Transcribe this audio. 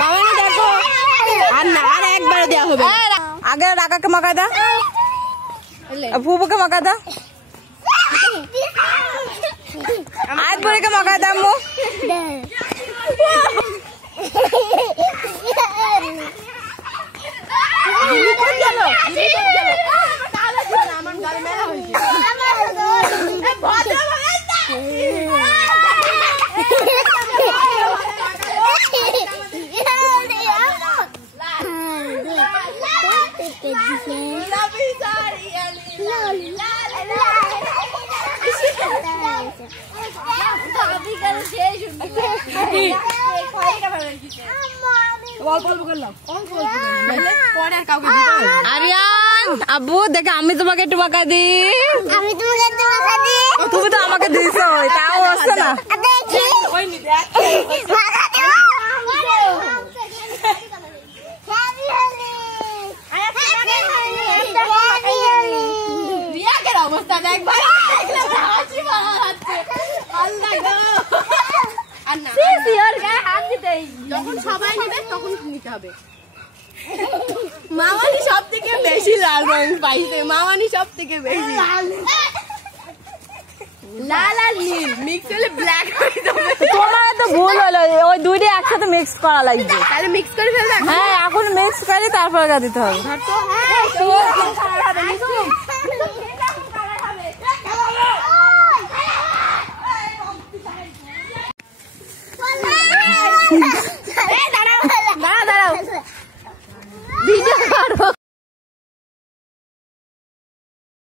মামানি দেখো আর না আর একবার দেওয়া হবে আগে রাকাকে মাখা দা ফুপুকে মাখা দা आज बोले के मौका था मो আরিয়ান আব্বু দেখে আমি তোমাকে একটু মাখা দিই তুমি তো আমাকে দিয়েছো তাও হচ্ছে না অবস্থা দেখবার যখন সবাই নেবে তখন নিতে হবে মামানি সব থেকে বেশি লাল রং পাইছে মামানি সব থেকে বেশি লাল আর নীল মিক্স হলে ব্ল্যাক হয়ে যাবে তোমার তো ভুল হলো ওই দুইটা একসাথে মিক্স করা লাগবে তাহলে মিক্স করে ফেলবে হ্যাঁ এখন মিক্স করে তারপরে দিতে হবে